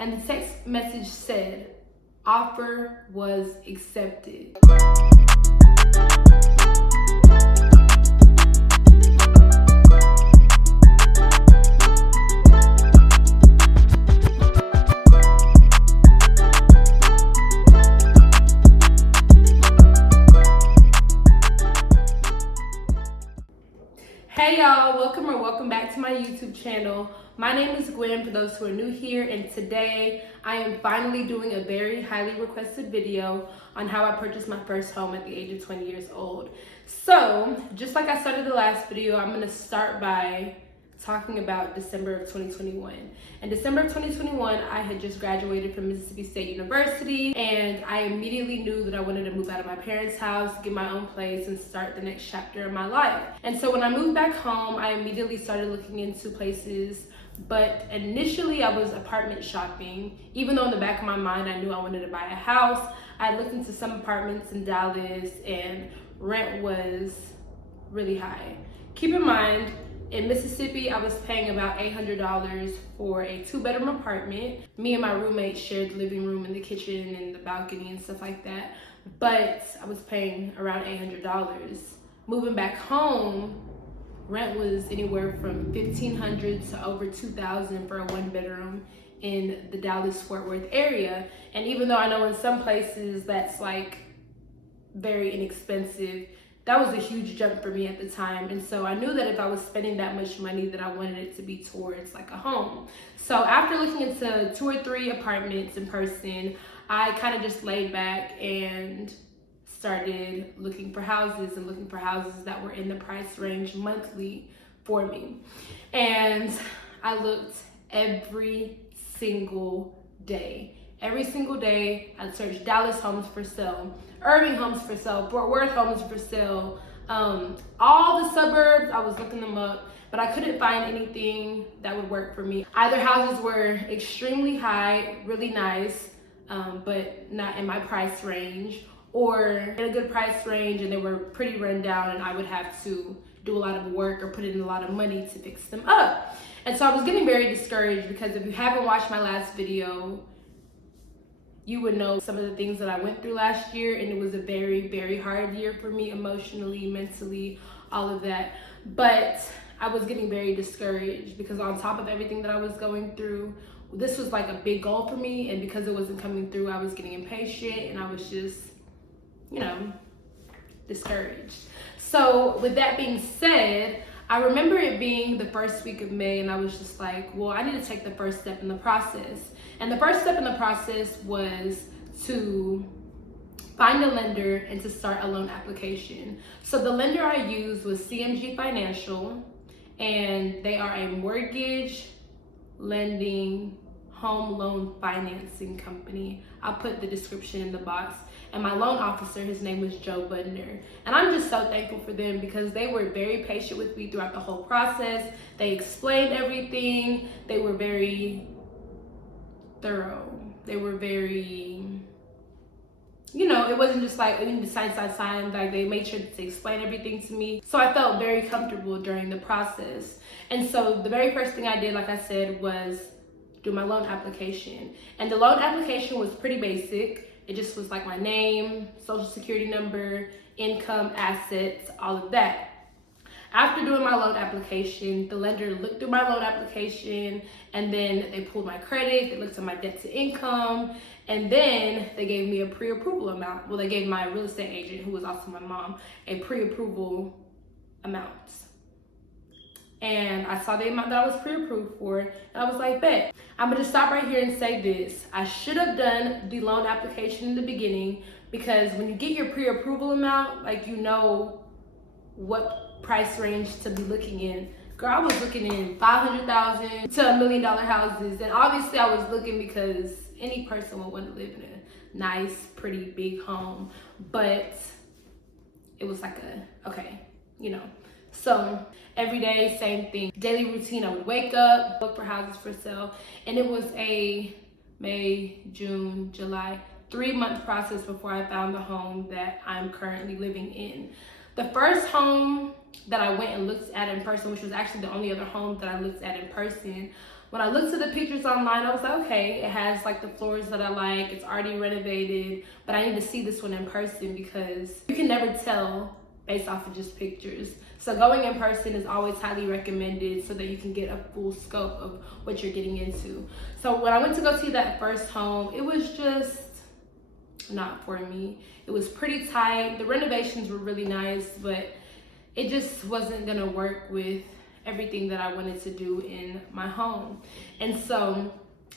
and the text message said, "Offer was accepted." Hey y'all, welcome back to my YouTube channel. My name is Gwen for those who are new here, and today I am finally doing a very highly requested video on how I purchased my first home at the age of 20 years old. So just like I started the last video, I'm going to start by talking about December of 2021. In December of 2021, I had just graduated from Mississippi State University, and I immediately knew that I wanted to move out of my parents' house, get my own place, and start the next chapter of my life. And so when I moved back home, I immediately started looking into places, but initially I was apartment shopping. Even though in the back of my mind I knew I wanted to buy a house, I looked into some apartments in Dallas, and rent was really high. Keep in mind, in Mississippi, I was paying about $800 for a 2-bedroom apartment. Me and my roommate shared the living room and the kitchen and the balcony and stuff like that. But I was paying around $800. Moving back home, rent was anywhere from $1,500 to over $2,000 for a 1-bedroom in the Dallas-Fort Worth area. And even though I know in some places that's like very inexpensive, that was a huge jump for me at the time. And so I knew that if I was spending that much money, that I wanted it to be towards like a home. So after looking into 2 or 3 apartments in person, I kind of just laid back and started looking for houses that were in the price range monthly for me. And I looked every single day. Every single day, I'd search Dallas homes for sale, Irving homes for sale, Fort Worth homes for sale, all the suburbs, I was looking them up, but I couldn't find anything that would work for me. Either houses were extremely high, really nice, but not in my price range, or in a good price range and they were pretty run down and I would have to do a lot of work or put in a lot of money to fix them up. And so I was getting very discouraged, because if you haven't watched my last video, you would know some of the things that I went through last year, and it was a very, very hard year for me emotionally, mentally, all of that. But I was getting very discouraged because on top of everything that I was going through, this was like a big goal for me, and because it wasn't coming through, I was getting impatient and I was just, discouraged. So with that being said, I remember it being the first week of May, and I was just like, well, I need to take the first step in the process. And the first step in the process was to find a lender and to start a loan application. So the lender I used was CMG Financial, and they are a mortgage lending home loan financing company. I'll put the description in the box. And my loan officer, his name was Buddner. And I'm just so thankful for them because they were very patient with me throughout the whole process. They explained everything. They were very thorough. They were very, it wasn't just like, we need to sign. Like, they made sure to explain everything to me. So I felt very comfortable during the process. And so the very first thing I did, like I said, was do my loan application. And the loan application was pretty basic. It just was like my name, social security number, income, assets, all of that. After doing my loan application, the lender looked through my loan application, and then they pulled my credit, they looked at my debt to income, and then they gave me a pre-approval amount. Well, they gave my real estate agent, who was also my mom, a pre-approval amount. And I saw the amount that I was pre-approved for, and I was like, bet. I'm gonna stop right here and say this. I should have done the loan application in the beginning, because when you get your pre-approval amount, like, you know what price range to be looking in. Girl, I was looking in $500,000 to $1 million houses, and obviously I was looking because any person would want to live in a nice, pretty, big home, but it was like So every day, same thing. Daily routine, I would wake up, look for houses for sale, and it was a May, June, July, 3-month process before I found the home that I'm currently living in. The first home that I went and looked at in person, which was actually the only other home that I looked at in person, when I looked at the pictures online, I was like, okay, it has like the floors that I like, it's already renovated, but I need to see this one in person because you can never tell based off of just pictures. So going in person is always highly recommended so that you can get a full scope of what you're getting into. So when I went to go see that first home, it was just not for me. It was pretty tight. The renovations were really nice, but it just wasn't gonna work with everything that I wanted to do in my home. And so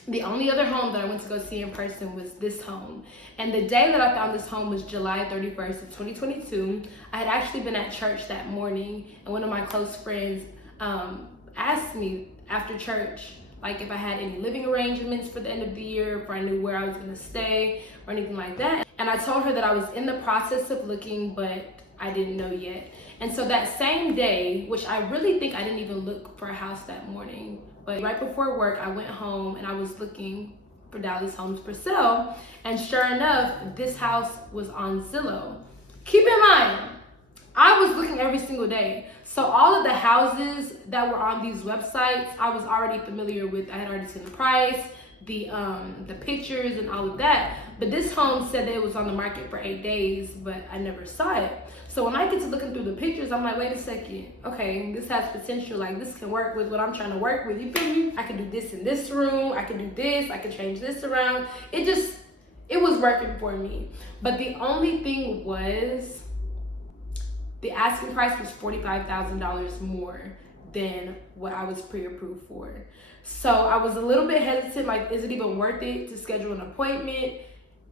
the only other home that I went to go see in person was this home. And the day that I found this home was July 31st of 2022. I had actually been at church that morning, and one of my close friends asked me after church, like if I had any living arrangements for the end of the year, if I knew where I was gonna stay or anything like that. And I told her that I was in the process of looking, but I didn't know yet. And so that same day, which I really think I didn't even look for a house that morning, but right before work, I went home and I was looking for Dallas homes for sale. And sure enough, this house was on Zillow. Keep in mind, I was looking every single day. So all of the houses that were on these websites, I was already familiar with. I had already seen the price, the pictures and all of that. But this home said that it was on the market for 8 days, but I never saw it. So when I get to looking through the pictures, I'm like, wait a second. Okay, this has potential. Like this can work with what I'm trying to work with. You feel me? I can do this in this room. I can do this. I can change this around. It was working for me. But the only thing was, the asking price was $45,000 more than what I was pre-approved for. So I was a little bit hesitant, like, is it even worth it to schedule an appointment?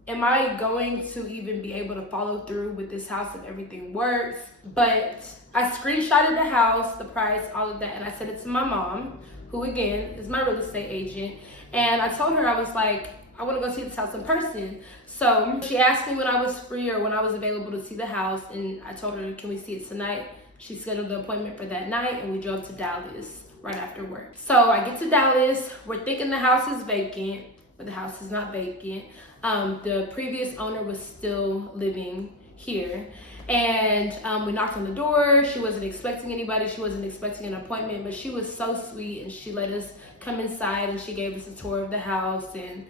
Am I going to even be able to follow through with this house if everything works? But I screenshotted the house, the price, all of that, and I sent it to my mom, who again is my real estate agent. And I told her, I was like, I want to go see this house in person. So she asked me when I was free or when I was available to see the house, and I told her, can we see it tonight? She scheduled the appointment for that night, and we drove to Dallas right after work. So I get to Dallas, we're thinking the house is vacant, but the house is not vacant. The previous owner was still living here. And we knocked on the door. She wasn't expecting anybody. She wasn't expecting an appointment, but she was so sweet, and she let us come inside and she gave us a tour of the house and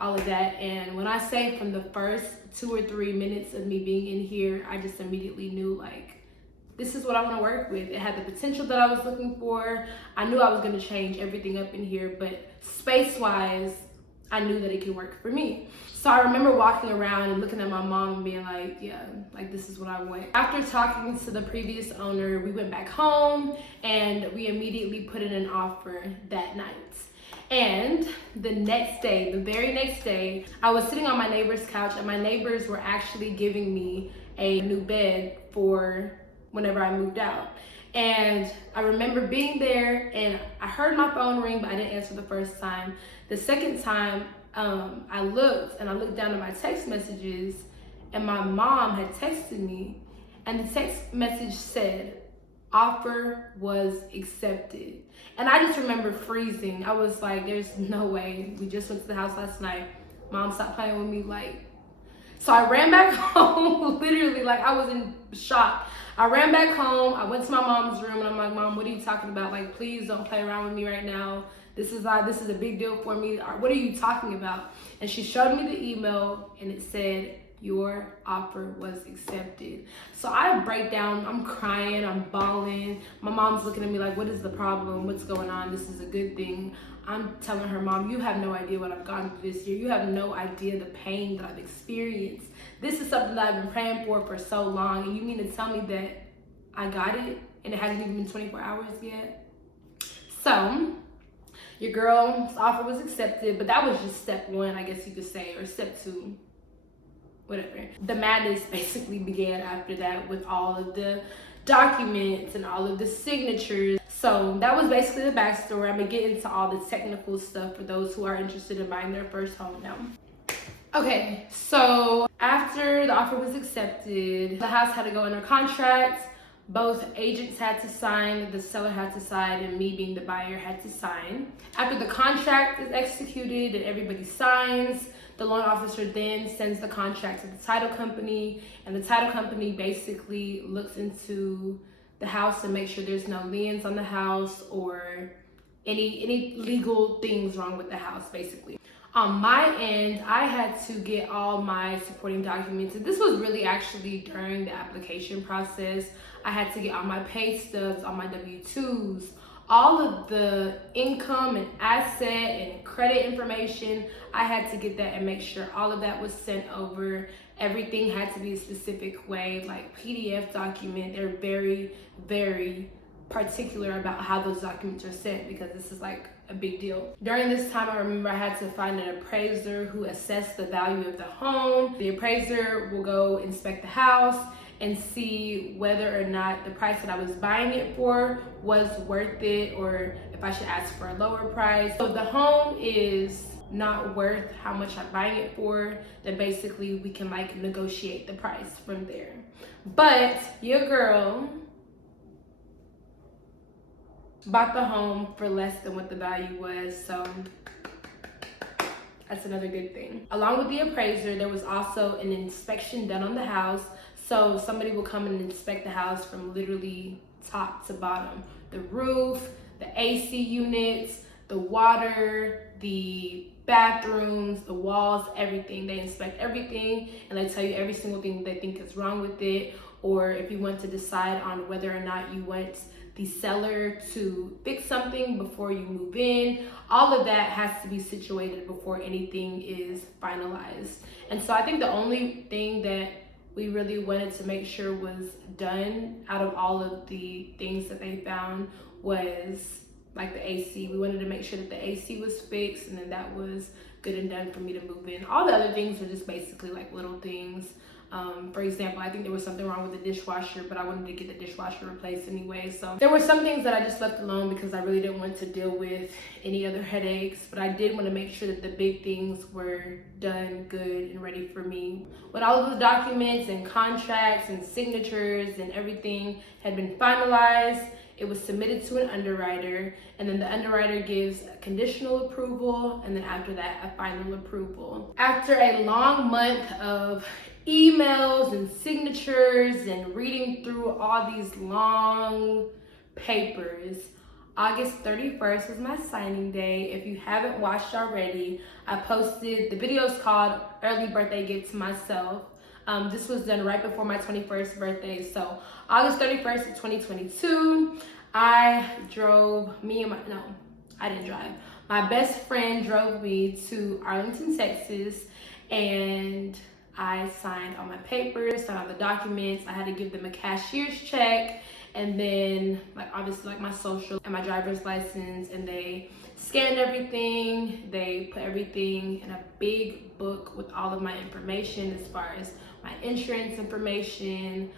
all of that. And when I say from the first 2 or 3 minutes of me being in here, I just immediately knew, like, this is what I want to work with. It had the potential that I was looking for. I knew I was going to change everything up in here, but space-wise, I knew that it could work for me. So I remember walking around and looking at my mom and being like, yeah, like this is what I want. After talking to the previous owner, we went back home and we immediately put in an offer that night. And the next day, the very next day, I was sitting on my neighbor's couch, and my neighbors were actually giving me a new bed for whenever I moved out. And I remember being there, and I heard my phone ring, but I didn't answer the first time. The second time, I looked down at my text messages, and my mom had texted me, and the text message said, offer was accepted. And I just remember freezing. I was like, there's no way. We just went to the house last night. Mom stopped playing with me, like. So I ran back home, literally, like I was in shock. I ran back home, I went to my mom's room, and I'm like, Mom, what are you talking about? Like, please don't play around with me right now. This is a big deal for me. What are you talking about? And she showed me the email, and it said, your offer was accepted. So I break down, I'm crying, I'm bawling. My mom's looking at me like, what is the problem? What's going on? This is a good thing. I'm telling her, Mom, you have no idea what I've gone through this year. You have no idea the pain that I've experienced. This is something that I've been praying for so long. And you mean to tell me that I got it and it hasn't even been 24 hours yet? So your girl's offer was accepted, but that was just step one, I guess you could say, or step two. Whatever. The madness basically began after that with all of the documents and all of the signatures. So that was basically the backstory. I'm gonna get into all the technical stuff for those who are interested in buying their first home now. Okay, so after the offer was accepted, the house had to go under contract. Both agents had to sign, the seller had to sign, and me being the buyer had to sign. After the contract is executed and everybody signs, the loan officer then sends the contract to the title company, and the title company basically looks into the house to make sure there's no liens on the house or any legal things wrong with the house, basically. On my end, I had to get all my supporting documents, and this was really actually during the application process. I had to get all my pay stubs, all my W-2s, all of the income and asset and credit information. I had to get that and make sure all of that was sent over. Everything had to be a specific way, like PDF document. They're very, very particular about how those documents are sent because this is like a big deal. During this time, I remember I had to find an appraiser who assessed the value of the home. The appraiser will go inspect the house and see whether or not the price that I was buying it for was worth it, or if I should ask for a lower price. So if the home is not worth how much I'm buying it for, then basically we can like negotiate the price from there. But your girl bought the home for less than what the value was, so that's another good thing. Along with the appraiser, there was also an inspection done on the house. So somebody will come and inspect the house from literally top to bottom. The roof, the AC units, the water, the bathrooms, the walls, everything. They inspect everything and they tell you every single thing they think is wrong with it, or if you want to decide on whether or not you want the seller to fix something before you move in. All of that has to be situated before anything is finalized. And so I think the only thing that we really wanted to make sure was done out of all of the things that they found was like the AC. We wanted to make sure that the AC was fixed, and then that was good and done for me to move in. All the other things are just basically like little things. For example, I think there was something wrong with the dishwasher, but I wanted to get the dishwasher replaced anyway. So there were some things that I just left alone because I really didn't want to deal with any other headaches, but I did want to make sure that the big things were done good and ready for me. When all of the documents and contracts and signatures and everything had been finalized, it was submitted to an underwriter, and then the underwriter gives a conditional approval, and then after that, a final approval. After a long month of emails and signatures and reading through all these long papers, August 31st was my signing day. If you haven't watched already, I posted the videos called Early Birthday Gift to Myself. This was done right before my 21st birthday. So August 31st of 2022, I didn't drive. My best friend drove me to Arlington, Texas, and I signed all my papers, signed all the documents. I had to give them a cashier's check, and then obviously my social and my driver's license, and they scanned everything. They put everything in a big book with all of my information as far as my insurance information,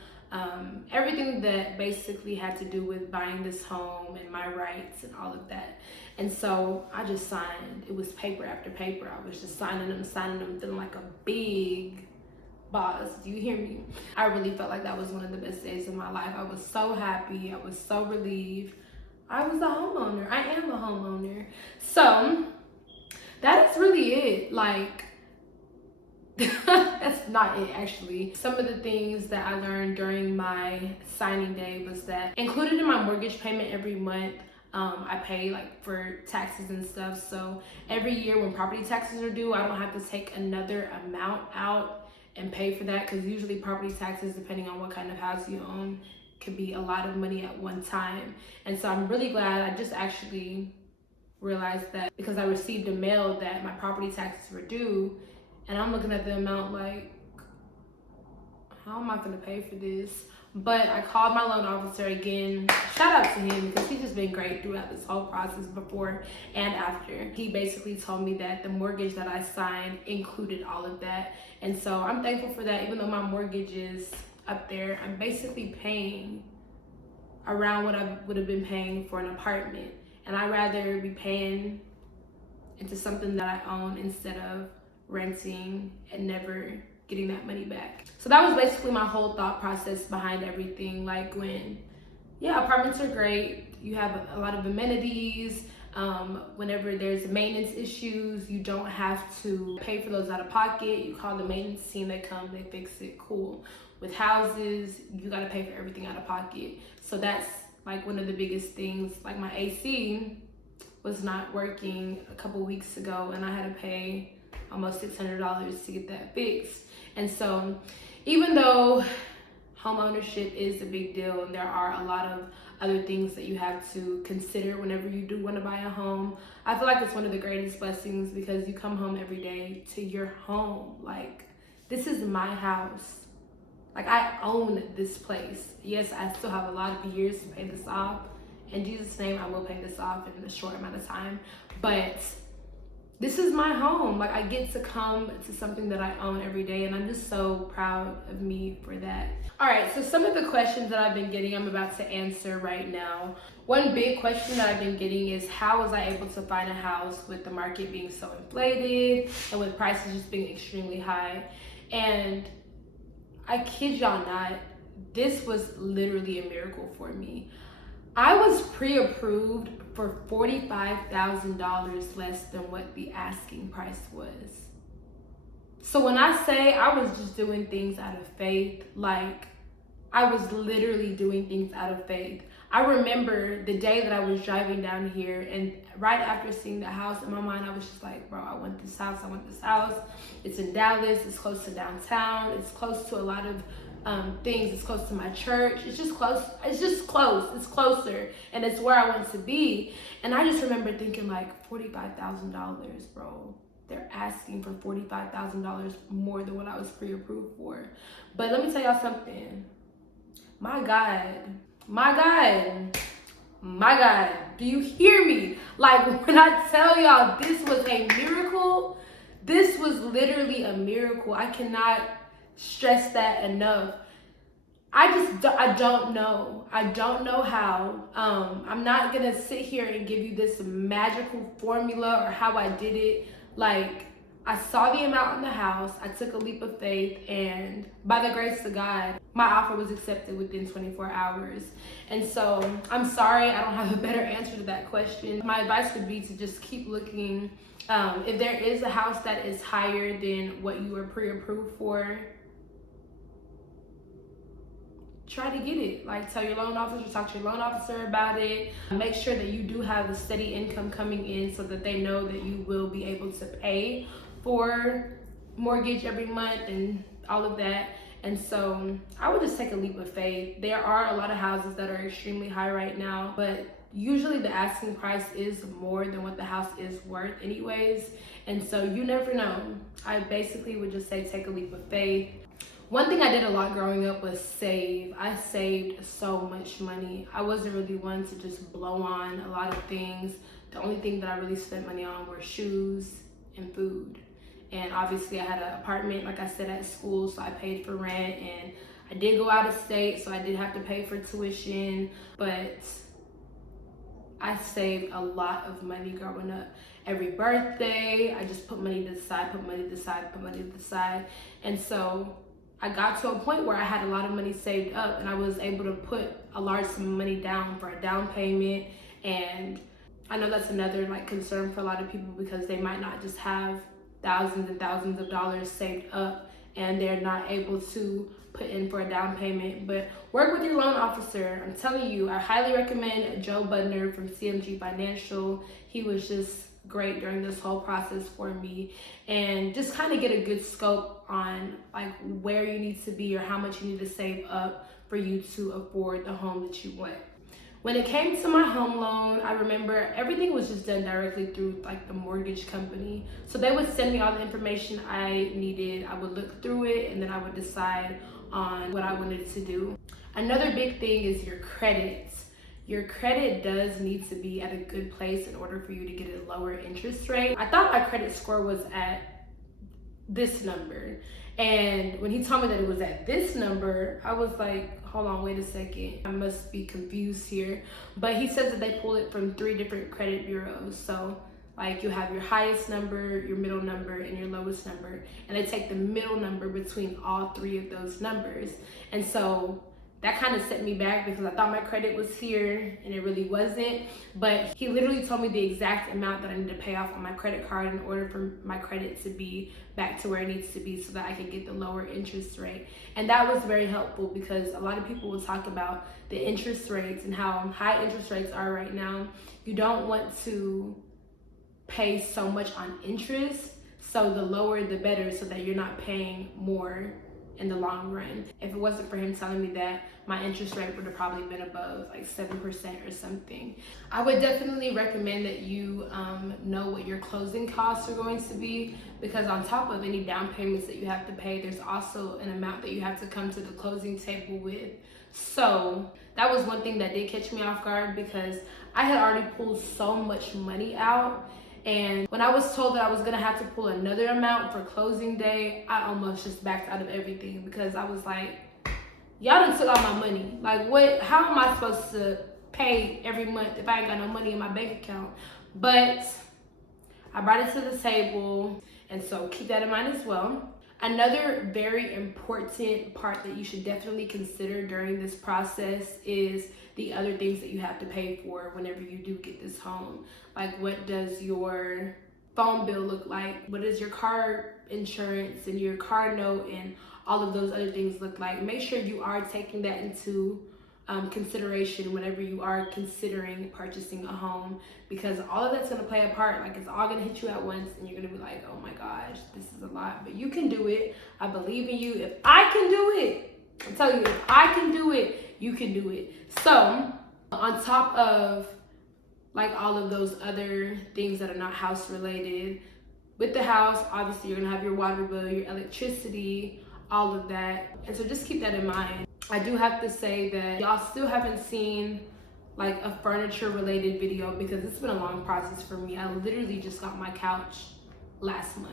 everything that basically had to do with buying this home and my rights and all of that. And so I just signed. It was paper after paper. I was just signing them, feeling like a big boss. Do you hear me? I really felt like that was one of the best days of my life. I was so happy. I was so relieved. I was a homeowner. I am a homeowner. So that is really it. That's not it, actually. Some of the things that I learned during my signing day was that included in my mortgage payment every month, I pay for taxes and stuff. So every year when property taxes are due, I don't have to take another amount out and pay for that, because usually property taxes, depending on what kind of house you own, can be a lot of money at one time. And so I'm really glad. I just actually realized that because I received a mail that my property taxes were due, and I'm looking at the amount like, how am I gonna pay for this? But I called my loan officer again. Shout out to him, because he's just been great throughout this whole process, before and after. He basically told me that the mortgage that I signed included all of that. And so I'm thankful for that. Even though my mortgage is up there, I'm basically paying around what I would have been paying for an apartment. And I'd rather be paying into something that I own instead of renting and never getting that money back. So that was basically my whole thought process behind everything. Apartments are great. You have a lot of amenities. Whenever there's maintenance issues, you don't have to pay for those out of pocket. You call the maintenance team, they come, they fix it, cool. With houses, you gotta pay for everything out of pocket. So that's one of the biggest things. My AC was not working a couple weeks ago, and I had to pay almost $600 to get that fixed. And so even though home ownership is a big deal and there are a lot of other things that you have to consider whenever you do want to buy a home, I feel like it's one of the greatest blessings because you come home every day to your home. Like, this is my house. Like, I own this place. Yes, I still have a lot of years to pay this off. In Jesus' name, I will pay this off in a short amount of time. But this is my home. Like, I get to come to something that I own every day, and I'm just so proud of me for that. All right, so some of the questions that I've been getting, I'm about to answer right now. One big question that I've been getting is, how was I able to find a house with the market being so inflated and with prices just being extremely high? And I kid y'all not, this was literally a miracle for me. I was pre-approved for $45,000 less than what the asking price was. So when I say I was just doing things out of faith, like, I was literally doing things out of faith. I remember the day that I was driving down here, and right after seeing the house, in my mind I was just like, bro, I want this house, I want this house. It's in Dallas, it's close to downtown, it's close to a lot of things, it's close to my church, it's just close, it's closer, and it's where I want to be. And I just remember thinking, like, $45,000, bro. They're asking for $45,000 more than what I was pre-approved for. But let me tell y'all something. My God, do you hear me? Like, when I tell y'all this was a miracle, this was literally a miracle. I cannot stress that enough. I don't know. I don't know how. I'm not gonna sit here and give you this magical formula or how I did it. Like, I saw the amount in the house, I took a leap of faith, and by the grace of God, my offer was accepted within 24 hours. And so, I'm sorry, I don't have a better answer to that question. My advice would be to just keep looking. If there is a house that is higher than what you were pre-approved for, try to get it. Like, tell your loan officer, talk to your loan officer about it. Make sure that you do have a steady income coming in so that they know that you will be able to pay for mortgage every month and all of that. And so I would just take a leap of faith. There are a lot of houses that are extremely high right now, but usually the asking price is more than what the house is worth anyways. And so you never know. I basically would just say take a leap of faith. One thing I did a lot growing up was save. I saved so much money. I wasn't really one to just blow on a lot of things. The only thing that I really spent money on were shoes and food. And obviously I had an apartment, like I said, at school, so I paid for rent, and I did go out of state, so I did have to pay for tuition, but I saved a lot of money growing up. Every birthday, I just put money to the side, put money to the side, put money to the side. And so I got to a point where I had a lot of money saved up, and I was able to put a large sum of money down for a down payment. And I know that's another like concern for a lot of people, because they might not just have thousands and thousands of dollars saved up and they're not able to put in for a down payment. But work with your loan officer. I'm telling you, I highly recommend Joe Buddner from CMG Financial. He was just great during this whole process for me, and just kind of get a good scope on like where you need to be or how much you need to save up for you to afford the home that you want. When it came to my home loan, I remember everything was just done directly through like the mortgage company. So they would send me all the information I needed. I would look through it, and then I would decide on what I wanted to do. Another big thing is your credit. Your credit does need to be at a good place in order for you to get a lower interest rate. I thought my credit score was at this number. And when he told me that it was at this number, I was like, hold on, wait a second. I must be confused here. But he says that they pull it from 3 different credit bureaus. So like you have your highest number, your middle number, and your lowest number. And they take the middle number between all 3 of those numbers. And so that kind of set me back because I thought my credit was here and it really wasn't. But he literally told me the exact amount that I need to pay off on my credit card in order for my credit to be back to where it needs to be so that I could get the lower interest rate. And that was very helpful because a lot of people will talk about the interest rates and how high interest rates are right now. You don't want to pay so much on interest, so the lower the better so that you're not paying more in the long run. If it wasn't for him telling me that, my interest rate would have probably been above like 7% or something. I would definitely recommend that you know what your closing costs are going to be, because on top of any down payments that you have to pay, there's also an amount that you have to come to the closing table with. So that was one thing that did catch me off guard because I had already pulled so much money out. And when I was told that I was gonna have to pull another amount for closing day, I almost just backed out of everything because I was like, y'all done took all my money. Like what, how am I supposed to pay every month if I ain't got no money in my bank account? But I brought it to the table, and so keep that in mind as well. Another very important part that you should definitely consider during this process is the other things that you have to pay for whenever you do get this home. Like, what does your phone bill look like? What does your car insurance and your car note and all of those other things look like? Make sure you are taking that into consideration whenever you are considering purchasing a home, because all of that's going to play a part. Like, it's all going to hit you at once and you're going to be like, oh my gosh, this is a lot. But you can do it. I believe in you. If I can do it, I'm telling you, if I can do it, you can do it. So on top of like all of those other things that are not house related, with the house, obviously you're gonna have your water bill, your electricity, all of that. And so just keep that in mind. I do have to say that y'all still haven't seen like a furniture related video because it's been a long process for me. I literally just got my couch last month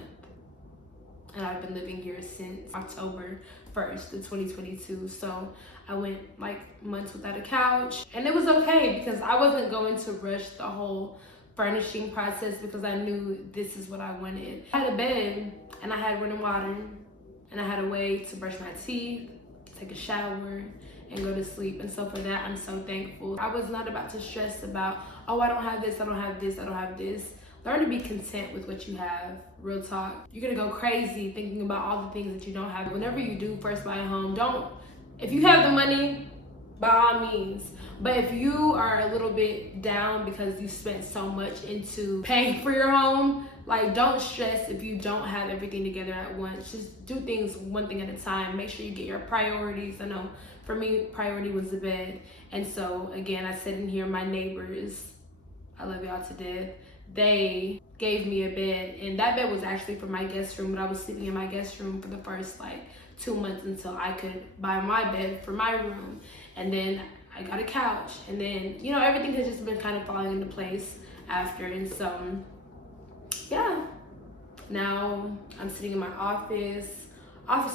and I've been living here since October 1st of 2022. So I went like months without a couch, and it was okay because I wasn't going to rush the whole furnishing process because I knew this is what I wanted. I had a bed and I had running water and I had a way to brush my teeth, take a shower, and go to sleep. And so for that, I'm so thankful. I was not about to stress about, oh, I don't have this, I don't have this, I don't have this. Learn to be content with what you have. Real talk. You're gonna go crazy thinking about all the things that you don't have. Whenever you do first buy a home, if you have the money, by all means. But if you are a little bit down because you spent so much into paying for your home, like, don't stress if you don't have everything together at once. Just do things one thing at a time. Make sure you get your priorities. I know for me, priority was the bed. And so again, I said in here, my neighbors, I love y'all to death. They gave me a bed, and that bed was actually for my guest room, but I was sleeping in my guest room for the first like 2 months until I could buy my bed for my room. And then I got a couch, and then, you know, everything has just been kind of falling into place after. And so yeah, now I'm sitting in my office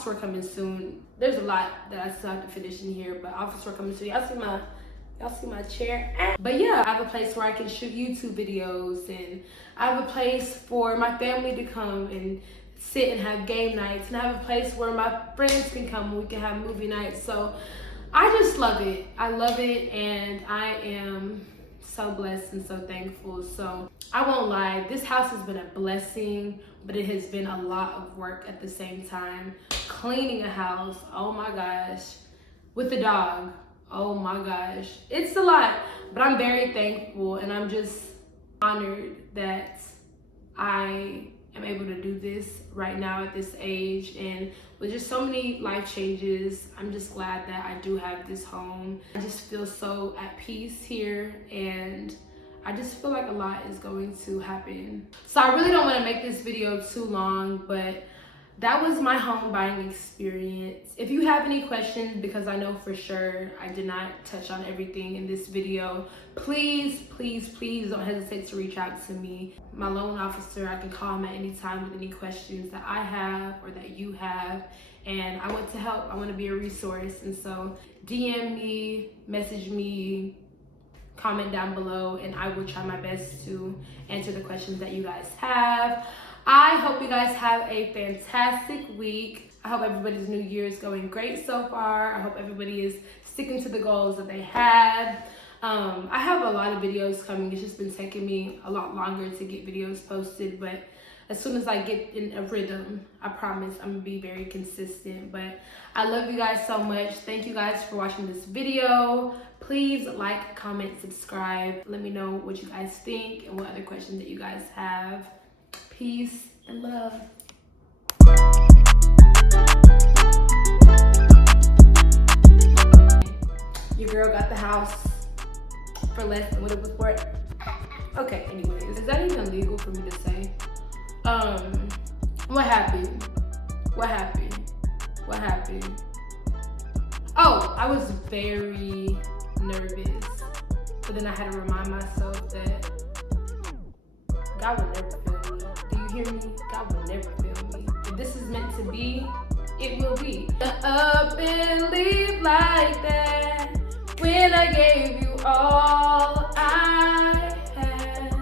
work coming soon. There's a lot that I still have to finish in here, but office work coming soon. Y'all see my chair? But yeah, I have a place where I can shoot YouTube videos, and I have a place for my family to come and sit and have game nights, and I have a place where my friends can come and we can have movie nights. So I just love it. I love it, and I am so blessed and so thankful. So I won't lie, this house has been a blessing, but it has been a lot of work at the same time. Cleaning a house, oh my gosh, with the dog, oh my gosh, it's a lot. But I'm very thankful, and I'm just honored that I am able to do this right now at this age. And with just so many life changes, I'm just glad that I do have this home. I just feel so at peace here, and I just feel like a lot is going to happen. So I really don't want to make this video too long, but that was my home buying experience. If you have any questions, because I know for sure I did not touch on everything in this video, please, please, please don't hesitate to reach out to me. My loan officer, I can call him at any time with any questions that I have or that you have. And I want to help, I want to be a resource. And so DM me, message me, comment down below, and I will try my best to answer the questions that you guys have. I hope you guys have a fantastic week. I hope everybody's new year is going great so far. I hope everybody is sticking to the goals that they have. I have a lot of videos coming. It's just been taking me a lot longer to get videos posted, but as soon as I get in a rhythm, I promise I'm gonna be very consistent. But I love you guys so much. Thank you guys for watching this video. Please like, comment, subscribe. Let me know what you guys think and what other questions that you guys have. Peace and love. Your girl got the house for less than what it was for. Okay, anyways, is that even legal for me to say? What happened? What happened? What happened? Oh, I was very nervous, but then I had to remind myself that God will never fail me. Do you hear me? God will never fail me. If this is meant to be, it will be. Up and leave like that when I gave you all I had.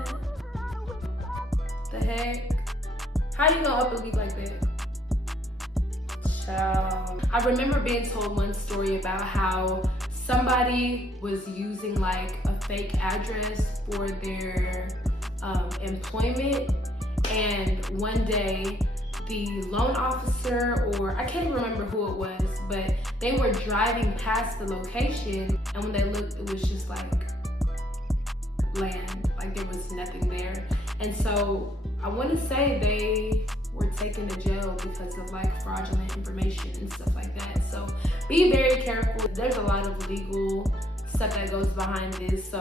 The heck? How you gonna up and leave like that? Child. I remember being told one story about how somebody was using like a fake address for their employment, and one day the loan officer, or I can't even remember who it was, but they were driving past the location, and when they looked, it was just like land, like there was nothing there. And so I want to say they were taken to jail because of like fraudulent information and stuff like that. So be very careful. There's a lot of legal stuff that goes behind this. So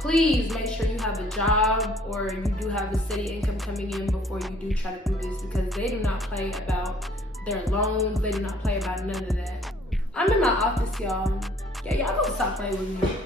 please make sure you have a job or you do have a steady income coming in before you do try to do this, because they do not play about their loans. They do not play about none of that. I'm in my office, y'all. Yeah, y'all don't stop playing with me.